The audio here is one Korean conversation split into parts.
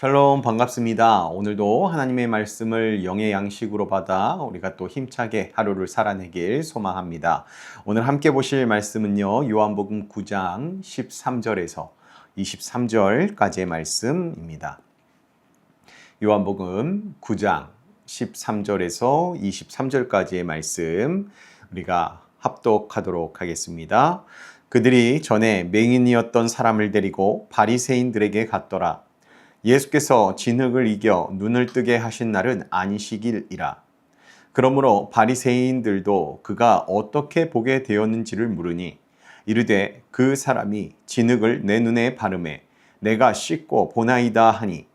샬롬 반갑습니다. 오늘도 하나님의 말씀을 영의 양식으로 받아 우리가 또 힘차게 하루를 살아내길 소망합니다. 오늘 함께 보실 말씀은요. 요한복음 9장 13절에서 23절까지의 말씀입니다. 요한복음 9장 13절에서 23절까지의 말씀 우리가 합독하도록 하겠습니다. 그들이 전에 맹인이었던 사람을 데리고 바리새인들에게 갔더라. 예수께서 진흙을 이겨 눈을 뜨게 하신 날은 안식일이라. 그러므로 바리새인들도 그가 어떻게 보게 되었는지를 물으니 이르되 그 사람이 진흙을 내 눈에 바르매 내가 씻고 보나이다 하니,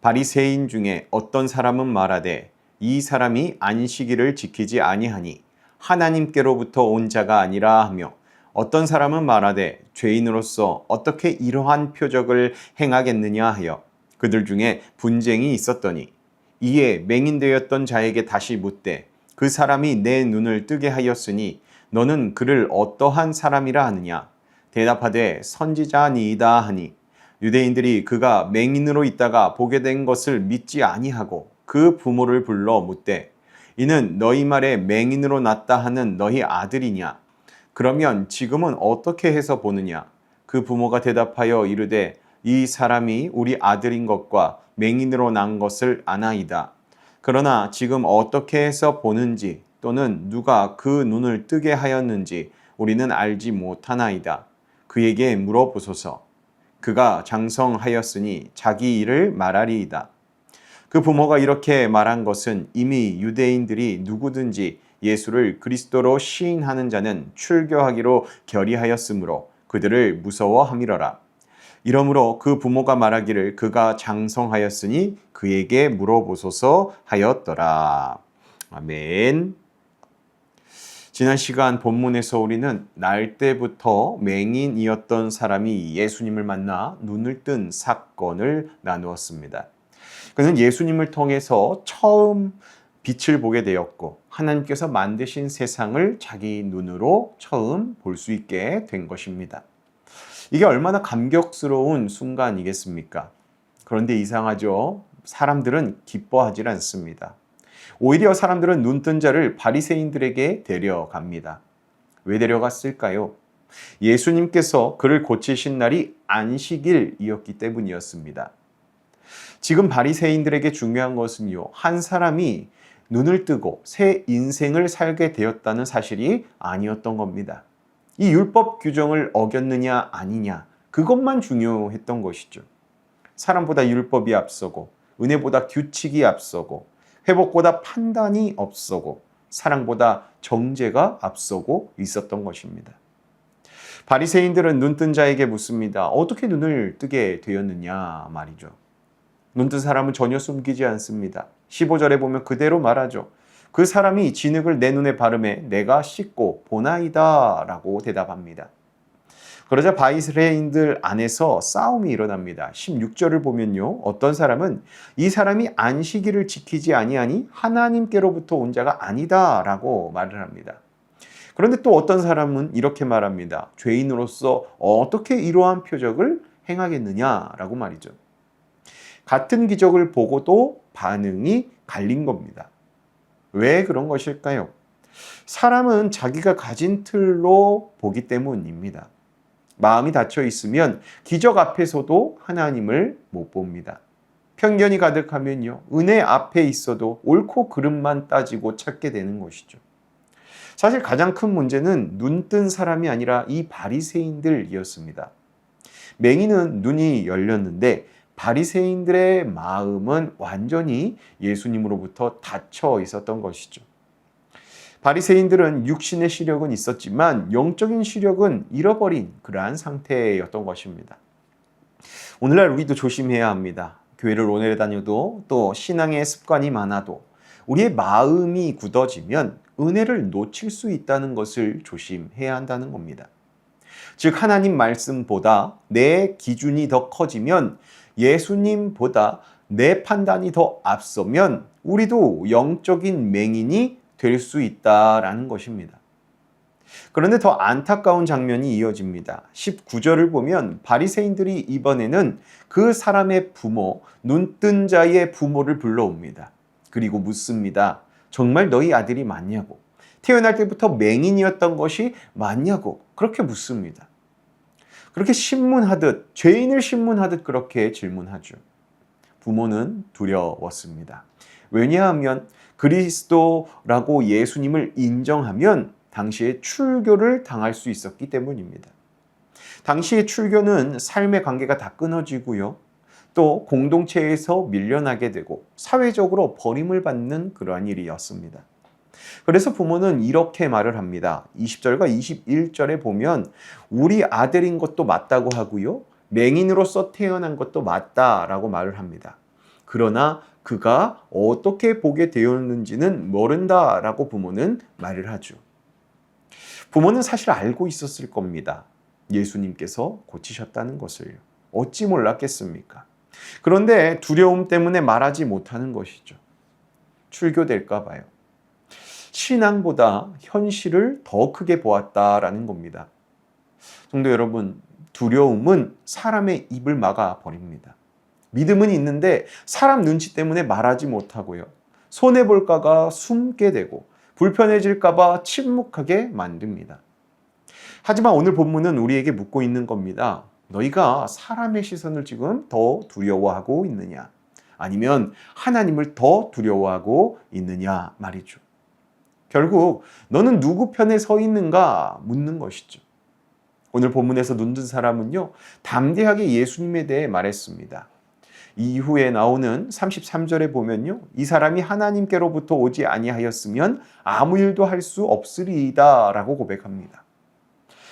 바리새인 중에 어떤 사람은 말하되 이 사람이 안식일을 지키지 아니하니 하나님께로부터 온 자가 아니라 하며, 어떤 사람은 말하되 죄인으로서 어떻게 이러한 표적을 행하겠느냐 하여 그들 중에 분쟁이 있었더니, 이에 맹인되었던 자에게 다시 묻되 그 사람이 내 눈을 뜨게 하였으니 너는 그를 어떠한 사람이라 하느냐. 대답하되 선지자니이다 하니, 유대인들이 그가 맹인으로 있다가 보게 된 것을 믿지 아니하고 그 부모를 불러 묻되 이는 너희 말에 맹인으로 났다 하는 너희 아들이냐. 그러면 지금은 어떻게 해서 보느냐. 그 부모가 대답하여 이르되 이 사람이 우리 아들인 것과 맹인으로 난 것을 아나이다. 그러나 지금 어떻게 해서 보는지 또는 누가 그 눈을 뜨게 하였는지 우리는 알지 못하나이다. 그에게 물어보소서. 그가 장성하였으니 자기 일을 말하리이다. 그 부모가 이렇게 말한 것은 이미 유대인들이 누구든지 예수를 그리스도로 시인하는 자는 출교하기로 결의하였으므로 그들을 무서워함이러라. 이러므로 그 부모가 말하기를 그가 장성하였으니 그에게 물어보소서 하였더라. 아멘. 지난 시간 본문에서 우리는 날 때부터 맹인이었던 사람이 예수님을 만나 눈을 뜬 사건을 나누었습니다. 그는 예수님을 통해서 처음 빛을 보게 되었고 하나님께서 만드신 세상을 자기 눈으로 처음 볼 수 있게 된 것입니다. 이게 얼마나 감격스러운 순간이겠습니까? 그런데 이상하죠? 사람들은 기뻐하지 않습니다. 오히려 사람들은 눈뜬 자를 바리새인들에게 데려갑니다. 왜 데려갔을까요? 예수님께서 그를 고치신 날이 안식일이었기 때문이었습니다. 지금 바리새인들에게 중요한 것은요, 한 사람이 눈을 뜨고 새 인생을 살게 되었다는 사실이 아니었던 겁니다. 이 율법 규정을 어겼느냐 아니냐, 그것만 중요했던 것이죠. 사람보다 율법이 앞서고 은혜보다 규칙이 앞서고 회복보다 판단이 앞서고 사랑보다 정죄가 앞서고 있었던 것입니다. 바리새인들은 눈뜬 자에게 묻습니다. 어떻게 눈을 뜨게 되었느냐 말이죠. 눈뜬 사람은 전혀 숨기지 않습니다. 15절에 보면 그대로 말하죠. 그 사람이 진흙을 내 눈에 바르매 내가 씻고 보나이다 라고 대답합니다. 그러자 바리새인들 안에서 싸움이 일어납니다. 16절을 보면요, 어떤 사람은 이 사람이 안식일을 지키지 아니하니 하나님께로부터 온 자가 아니다 라고 말을 합니다. 그런데 또 어떤 사람은 이렇게 말합니다. 죄인으로서 어떻게 이러한 표적을 행하겠느냐라고 말이죠. 같은 기적을 보고도 반응이 갈린 겁니다. 왜 그런 것일까요? 사람은 자기가 가진 틀로 보기 때문입니다. 마음이 닫혀 있으면 기적 앞에서도 하나님을 못 봅니다. 편견이 가득하면요, 은혜 앞에 있어도 옳고 그름만 따지고 찾게 되는 것이죠. 사실 가장 큰 문제는 눈뜬 사람이 아니라 이 바리새인들이었습니다. 맹인은 눈이 열렸는데 바리새인들의 마음은 완전히 예수님으로부터 닫혀 있었던 것이죠. 바리새인들은 육신의 시력은 있었지만 영적인 시력은 잃어버린 그러한 상태였던 것입니다. 오늘날 우리도 조심해야 합니다. 교회를 오래 다녀도 또 신앙의 습관이 많아도 우리의 마음이 굳어지면 은혜를 놓칠 수 있다는 것을 조심해야 한다는 겁니다. 즉 하나님 말씀보다 내 기준이 더 커지면, 예수님보다 내 판단이 더 앞서면 우리도 영적인 맹인이 될 수 있다라는 것입니다. 그런데 더 안타까운 장면이 이어집니다. 19절을 보면 바리새인들이 이번에는 그 사람의 부모, 눈뜬 자의 부모를 불러옵니다. 그리고 묻습니다. 정말 너희 아들이 맞냐고. 태어날 때부터 맹인이었던 것이 맞냐고. 그렇게 묻습니다. 그렇게 신문하듯, 죄인을 신문하듯 그렇게 질문하죠. 부모는 두려웠습니다. 왜냐하면 그리스도라고 예수님을 인정하면 당시에 출교를 당할 수 있었기 때문입니다. 당시의 출교는 삶의 관계가 다 끊어지고요. 또 공동체에서 밀려나게 되고 사회적으로 버림을 받는 그러한 일이었습니다. 그래서 부모는 이렇게 말을 합니다. 20절과 21절에 보면 우리 아들인 것도 맞다고 하고요. 맹인으로서 태어난 것도 맞다라고 말을 합니다. 그러나 그가 어떻게 보게 되었는지는 모른다라고 부모는 말을 하죠. 부모는 사실 알고 있었을 겁니다. 예수님께서 고치셨다는 것을요. 어찌 몰랐겠습니까? 그런데 두려움 때문에 말하지 못하는 것이죠. 출교될까 봐요. 신앙보다 현실을 더 크게 보았다라는 겁니다. 성도 여러분, 두려움은 사람의 입을 막아 버립니다. 믿음은 있는데 사람 눈치 때문에 말하지 못하고요. 손해볼까가 숨게 되고 불편해질까봐 침묵하게 만듭니다. 하지만 오늘 본문은 우리에게 묻고 있는 겁니다. 너희가 사람의 시선을 지금 더 두려워하고 있느냐? 아니면 하나님을 더 두려워하고 있느냐 말이죠. 결국 너는 누구 편에 서 있는가 묻는 것이죠. 오늘 본문에서 눈뜬 사람은요, 담대하게 예수님에 대해 말했습니다. 이후에 나오는 33절에 보면요, 이 사람이 하나님께로부터 오지 아니하였으면 아무 일도 할 수 없으리이다 라고 고백합니다.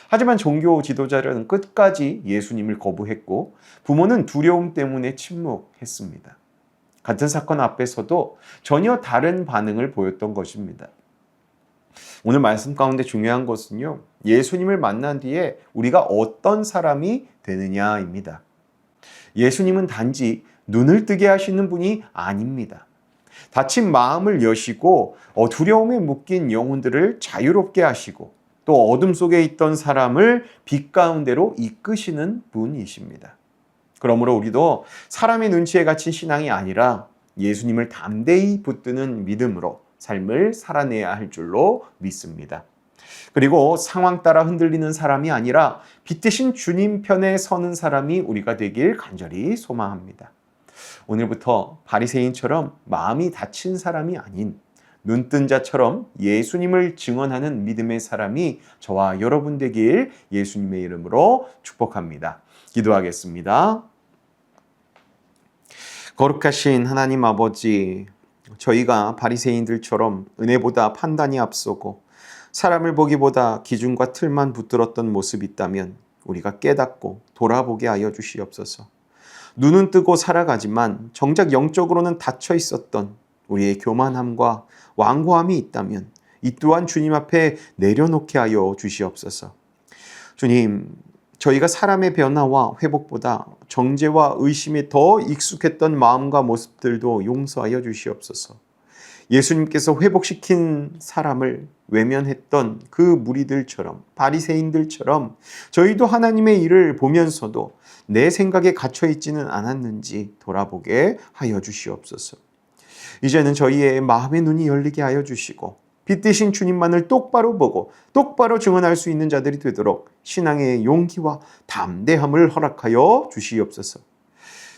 하지만 종교 지도자들은 끝까지 예수님을 거부했고 부모는 두려움 때문에 침묵했습니다. 같은 사건 앞에서도 전혀 다른 반응을 보였던 것입니다. 오늘 말씀 가운데 중요한 것은요, 예수님을 만난 뒤에 우리가 어떤 사람이 되느냐입니다. 예수님은 단지 눈을 뜨게 하시는 분이 아닙니다. 다친 마음을 여시고 두려움에 묶인 영혼들을 자유롭게 하시고 또 어둠 속에 있던 사람을 빛 가운데로 이끄시는 분이십니다. 그러므로 우리도 사람의 눈치에 갇힌 신앙이 아니라 예수님을 담대히 붙드는 믿음으로 삶을 살아내야 할 줄로 믿습니다. 그리고 상황 따라 흔들리는 사람이 아니라 빛 대신 주님 편에 서는 사람이 우리가 되길 간절히 소망합니다. 오늘부터 바리새인처럼 마음이 닫힌 사람이 아닌 눈뜬 자처럼 예수님을 증언하는 믿음의 사람이 저와 여러분 되길 예수님의 이름으로 축복합니다. 기도하겠습니다. 거룩하신 하나님 아버지, 저희가 바리새인들처럼 은혜보다 판단이 앞서고 사람을 보기보다 기준과 틀만 붙들었던 모습이 있다면 우리가 깨닫고 돌아보게 하여 주시옵소서. 눈은 뜨고 살아가지만 정작 영적으로는 닫혀 있었던 우리의 교만함과 완고함이 있다면 이 또한 주님 앞에 내려놓게 하여 주시옵소서. 주님, 저희가 사람의 변화와 회복보다 정죄와 의심에 더 익숙했던 마음과 모습들도 용서하여 주시옵소서. 예수님께서 회복시킨 사람을 외면했던 그 무리들처럼, 바리새인들처럼 저희도 하나님의 일을 보면서도 내 생각에 갇혀 있지는 않았는지 돌아보게 하여 주시옵소서. 이제는 저희의 마음의 눈이 열리게 하여 주시고 빛 대신 주님만을 똑바로 보고 똑바로 증언할 수 있는 자들이 되도록 신앙의 용기와 담대함을 허락하여 주시옵소서.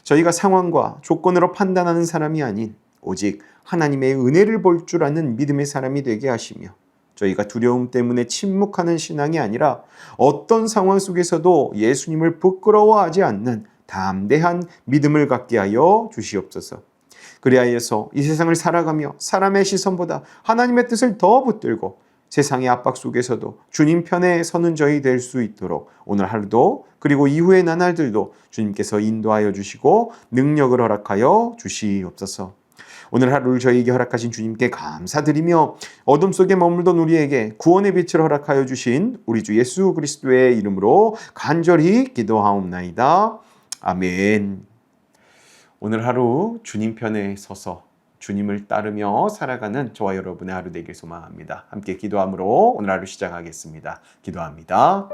저희가 상황과 조건으로 판단하는 사람이 아닌 오직 하나님의 은혜를 볼 줄 아는 믿음의 사람이 되게 하시며 저희가 두려움 때문에 침묵하는 신앙이 아니라 어떤 상황 속에서도 예수님을 부끄러워하지 않는 담대한 믿음을 갖게 하여 주시옵소서. 그리하여서 이 세상을 살아가며 사람의 시선보다 하나님의 뜻을 더 붙들고 세상의 압박 속에서도 주님 편에 서는 저희 될 수 있도록 오늘 하루도 그리고 이후의 나날들도 주님께서 인도하여 주시고 능력을 허락하여 주시옵소서. 오늘 하루를 저희에게 허락하신 주님께 감사드리며 어둠 속에 머물던 우리에게 구원의 빛을 허락하여 주신 우리 주 예수 그리스도의 이름으로 간절히 기도하옵나이다. 아멘. 오늘 하루 주님 편에 서서 주님을 따르며 살아가는 저와 여러분의 하루 되길 소망합니다. 함께 기도함으로 오늘 하루 시작하겠습니다. 기도합니다.